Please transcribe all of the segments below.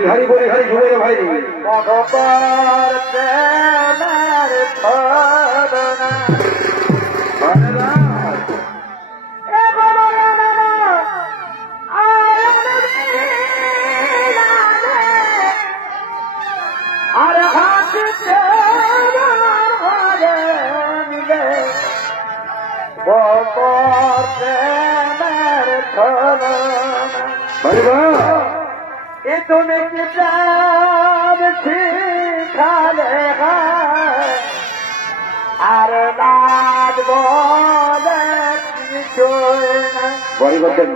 বিহারি বলে খালি ঘুরে ভাই মগপর প্রেমের ছলনা আর হাত মিলে বপর প্রেমের ছলনা ভাই বা এ তুমি কি প্রেম শিখালে আর নাচ বলে কিছুই না বড়ি করতেন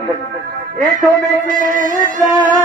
এ তুমি কি প্রেম